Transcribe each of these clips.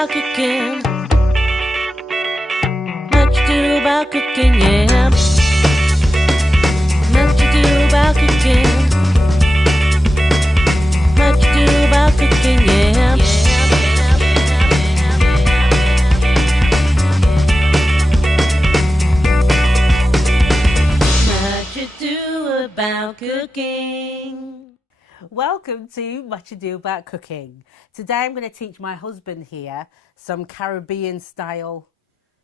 about cooking. Much to do about cooking, yeah. Much to do about cooking. Much to do about cooking, yeah. Much to do about cooking. Welcome to Much Ado About Cooking. Today I'm going to teach my husband here some Caribbean style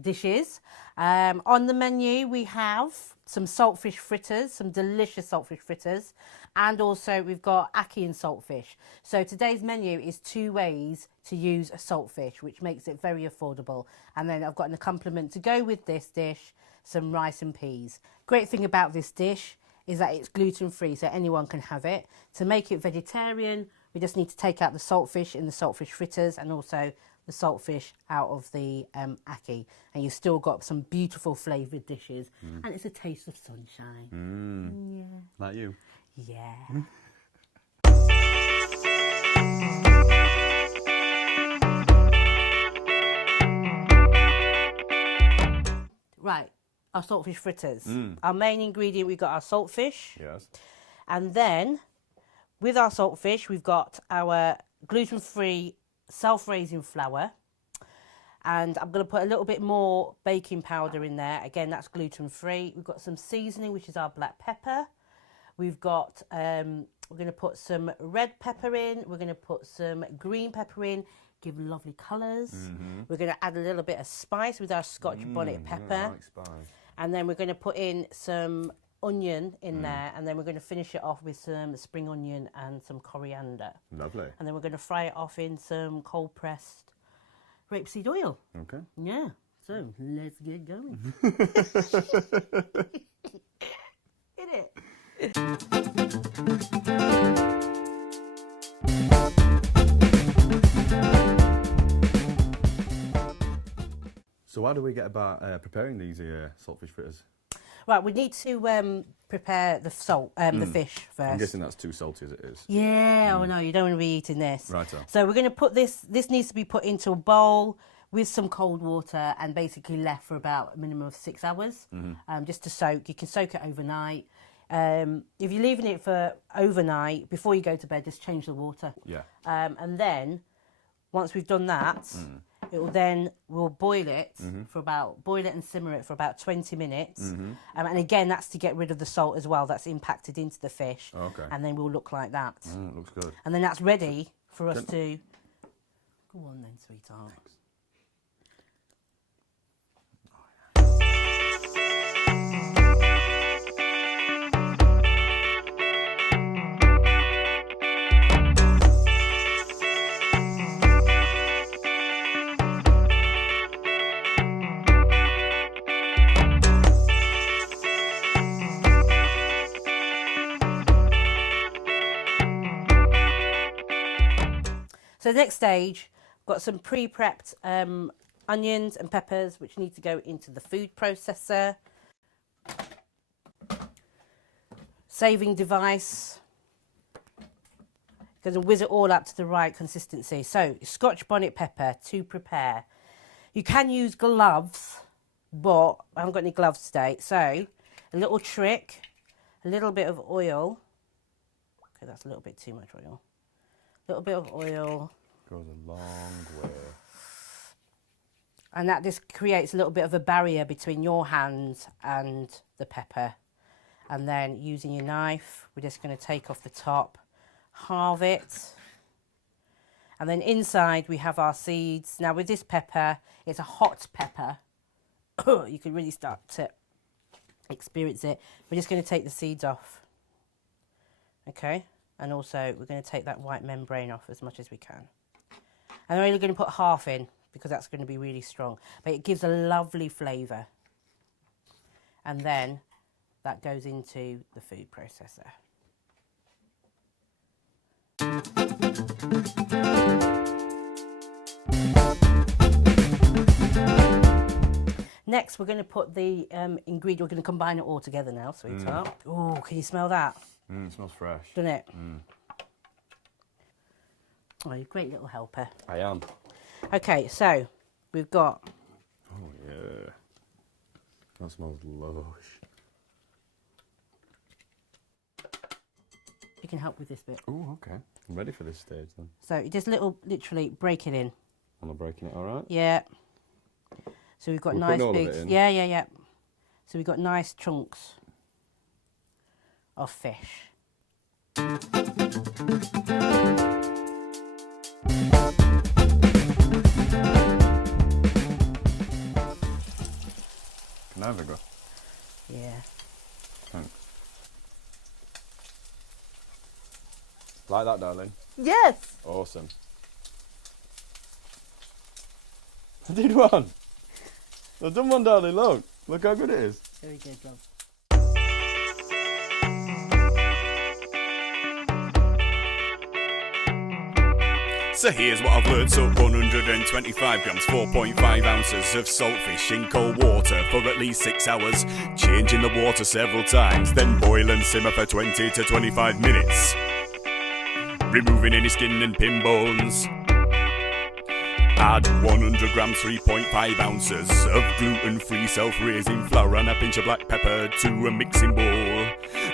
dishes. On the menu we have some saltfish fritters, some delicious saltfish fritters, and also we've got ackee and saltfish. So today's menu is 2 ways to use a saltfish, which makes it very affordable. And then I've got an accompaniment to go with this dish, some rice and peas. Great thing about this dish is that it's gluten-free, so anyone can have it. To make it vegetarian, we just need to take out the saltfish in the saltfish fritters and also the saltfish out of the ackee. And you've still got some beautiful flavoured dishes. And it's a taste of sunshine. Yeah. Like you? Yeah. Right. Our saltfish fritters. Our main ingredient, we've got our saltfish. Yes. And then with our saltfish, we've got our gluten-free self-raising flour. And I'm going to put a little bit more baking powder in there. Again, that's gluten-free. We've got some seasoning, which is our black pepper. We've got, we're going to put some red pepper in. We're going to put some green pepper in. Give lovely colours. We're going to add a little bit of spice with our scotch bonnet pepper. I like spice. And then we're going to put in some onion in there, and then we're going to finish it off with some spring onion and some coriander. Lovely. And then we're going to fry it off in some cold pressed rapeseed oil. Okay. Yeah. So let's get going. Hit it. So how do we get about preparing these saltfish fritters? Right, we need to prepare the salt, the fish first. I'm guessing that's too salty as it is. Yeah, oh no, you don't want to be eating this. Righto. So we're going to put this needs to be put into a bowl with some cold water and basically left for about a minimum of 6 hours, just to soak. You can soak it overnight. If you're leaving it for overnight, before you go to bed, just change the water. Yeah. And then, once we've done that, we'll boil it boil it and simmer it for about 20 minutes. And again, that's to get rid of the salt as well that's impacted into the fish. Okay. And then we'll look like that. It looks good. And then that's ready for us to... Go on then, sweetheart. So the next stage, I've got some pre-prepped onions and peppers which need to go into the food processor. Saving device. Going to whiz it all up to the right consistency. So scotch bonnet pepper to prepare. You can use gloves, but I haven't got any gloves today. So a little trick, a little bit of oil. Okay, that's a little bit too much oil. A little bit of oil. Goes a long way. And that just creates a little bit of a barrier between your hands and the pepper. And then using your knife, we're just going to take off the top, halve it. And then inside we have our seeds. Now with this pepper, it's a hot pepper. You can really start to experience it. We're just going to take the seeds off. Okay. And also, we're going to take that white membrane off as much as we can. And we're only going to put half in, because that's going to be really strong. But it gives a lovely flavour. And then, that goes into the food processor. Next, we're going to put the ingredient, we're going to combine it all together now, sweetheart. Oh, can you smell that? It smells fresh. Doesn't it? Oh, you're a great little helper. I am. Okay, so we've got. Oh yeah, that smells lush. You can help with this bit. Oh, okay. I'm ready for this stage then. So you just literally break it in. Am I breaking it all right? Yeah. So we've got We're nice putting all of big. it in? Yeah. So we've got nice chunks of fish. Can I have a go? Yeah. Thanks. Like that, darling? Yes. Awesome. I did one. I've done one, darling. Look how good it is. Very good, Rob. So here's what I've learned. So 125 grams, 4.5 ounces of saltfish in cold water for at least 6 hours. Changing the water several times, then boil and simmer for 20 to 25 minutes. Removing any skin and pin bones. Add 100 grams, 3.5 ounces of gluten-free self-raising flour and a pinch of black pepper to a mixing bowl.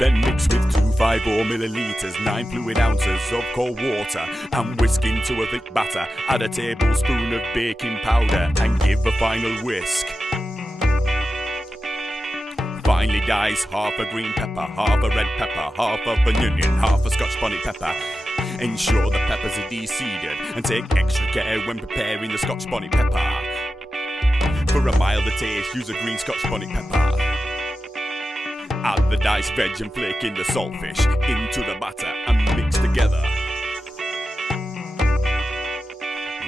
Then mix with 254 millilitres, 9 fluid ounces of cold water and whisk into a thick batter. Add a tablespoon of baking powder and give a final whisk. Finely dice half a green pepper, half a red pepper, half of an onion, half a scotch bonnet pepper. Ensure the peppers are deseeded and take extra care when preparing the scotch bonnet pepper. For a milder taste, use a green scotch bonnet pepper. Add the diced veg and flake in the saltfish into the batter and mix together.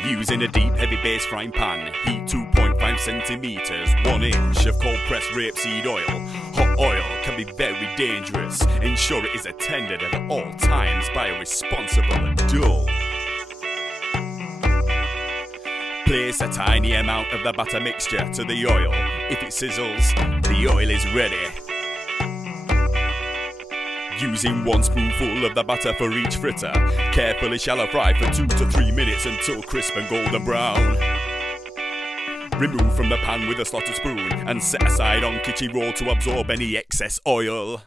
Using a deep heavy base frying pan, heat 2.5 centimeters, 1 inch of cold pressed rapeseed oil. Hot oil can be very dangerous. Ensure it is attended at all times by a responsible adult. Place a tiny amount of the batter mixture to the oil. If it sizzles, the oil is ready. Using 1 spoonful of the batter for each fritter. Carefully shallow fry for 2 to 3 minutes until crisp and golden brown. Remove from the pan with a slotted spoon and set aside on kitchen roll to absorb any excess oil.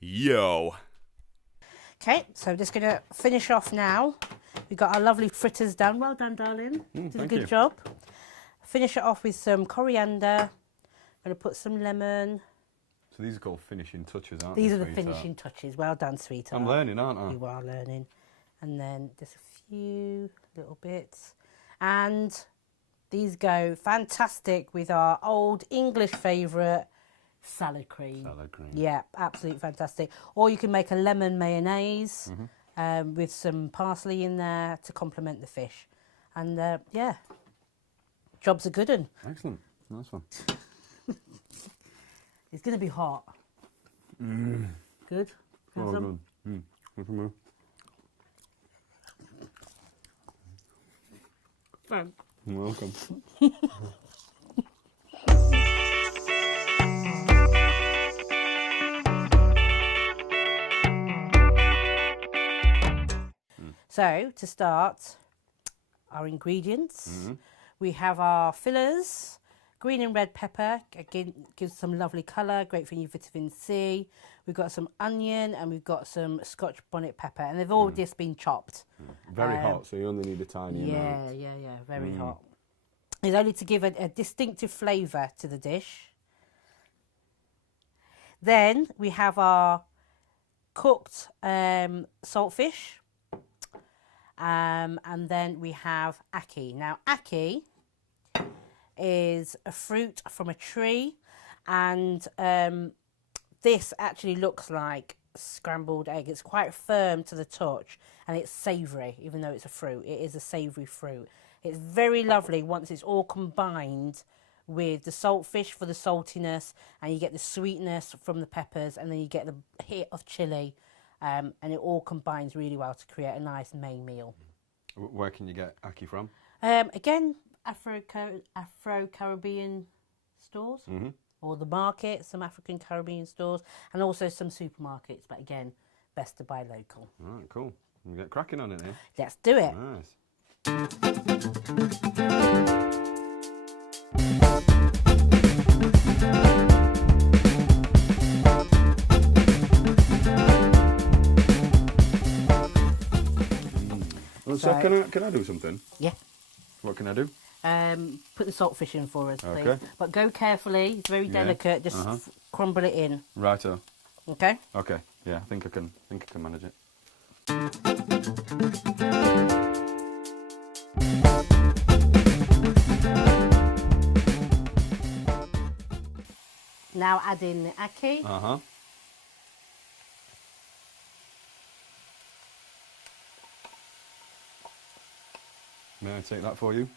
Yo. Okay, so I'm just going to finish off now. We've got our lovely fritters done. Well done, darling. Did a thank good you. job. Finish it off with some coriander. I'm going to put some lemon. So these are called finishing touches, aren't they? These are the sweetheart? finishing touches. Well done, sweetheart. I'm learning, aren't I? You are learning. And then just a few little bits. And these go fantastic with our old English favourite salad cream. Salad cream. Yeah, absolutely fantastic. Or you can make a lemon mayonnaise with some parsley in there to complement the fish. And yeah, job's a good one. Excellent. Nice one. It's going to be hot. Good? Have Oh, some? good. Have some more. Fine. You're welcome. So, to start, our ingredients. We have our fillers, green and red pepper, again, gives some lovely colour, great for your vitamin C. We've got some onion and we've got some scotch bonnet pepper, and they've all just been chopped. Very hot, so you only need a tiny amount. Yeah, very hot. It's only to give a distinctive flavour to the dish. Then we have our cooked saltfish. And then we have ackee. Now, ackee is a fruit from a tree, and this actually looks like scrambled egg. It's quite firm to the touch, and it's savoury, even though it's a fruit. It is a savoury fruit. It's very lovely once it's all combined with the saltfish for the saltiness, and you get the sweetness from the peppers, and then you get the hit of chilli. And it all combines really well to create a nice main meal. Where can you get ackee from? Again, Afro-Caribbean stores, or the market, some African Caribbean stores, and also some supermarkets. But again, best to buy local. All right, cool. We'll get cracking on it then. Let's do it. Nice. Well, so can I do something? Yeah. What can I do? Put the saltfish in for us, please. Okay. But go carefully. It's very Yeah. delicate. Just crumble it in. Righto. Okay. Okay. Yeah, I think I can manage it. Now add in the ackee. May I take that for you?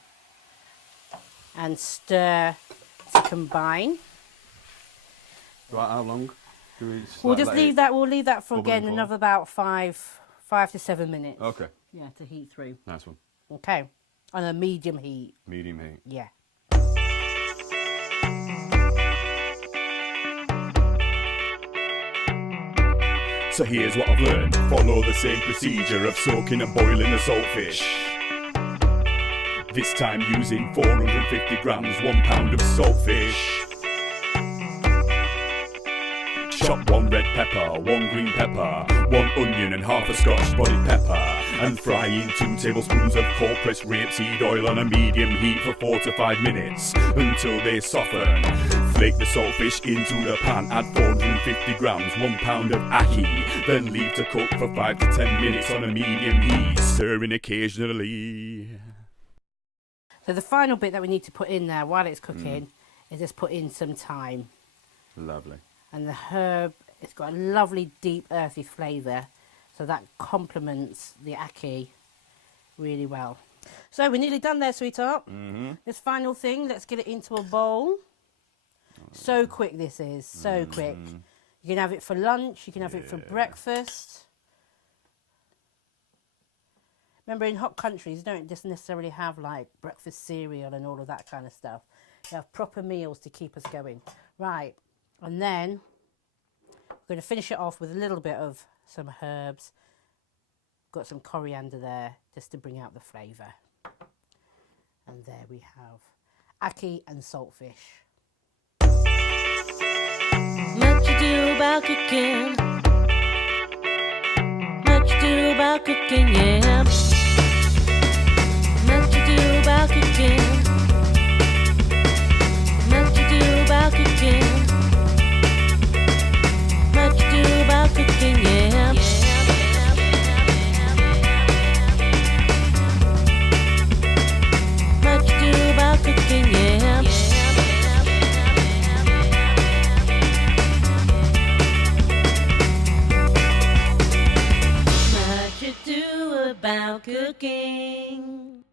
And stir to combine. Right, how long do we? We'll just leave that. We'll leave that for bubbling again for? another about five to 7 minutes. Okay. Yeah, to heat through. Nice one. Okay, on a medium heat. Medium heat. Yeah. So here's what I've learned. Follow the same procedure of soaking and boiling the saltfish. This time using 450 grams, 1 pound of saltfish. Chop 1 red pepper, 1 green pepper, 1 onion and half a scotch bonnet pepper. And fry in 2 tablespoons of cold pressed rapeseed oil on a medium heat for 4 to 5 minutes until they soften. Flake the saltfish into the pan, add 450 grams, 1 pound of ackee. Then leave to cook for 5 to 10 minutes on a medium heat, stirring occasionally. So the final bit that we need to put in there while it's cooking is just put in some thyme. Lovely. And the herb, it's got a lovely deep earthy flavour, so that complements the ackee really well. So we're nearly done there, sweetheart. This final thing, let's get it into a bowl. So quick this is, so quick. You can have it for lunch, you can have it for breakfast. Remember, in hot countries, you don't just necessarily have like breakfast cereal and all of that kind of stuff. You have proper meals to keep us going. Right, and then we're going to finish it off with a little bit of some herbs. Got some coriander there just to bring out the flavour. And there we have ackee and saltfish. Much ado about cooking. Much ado about cooking, yeah. Much ado about cooking. Much ado about cooking. Much ado about cooking, yeah. Much ado about cooking, yeah. Much ado about cooking.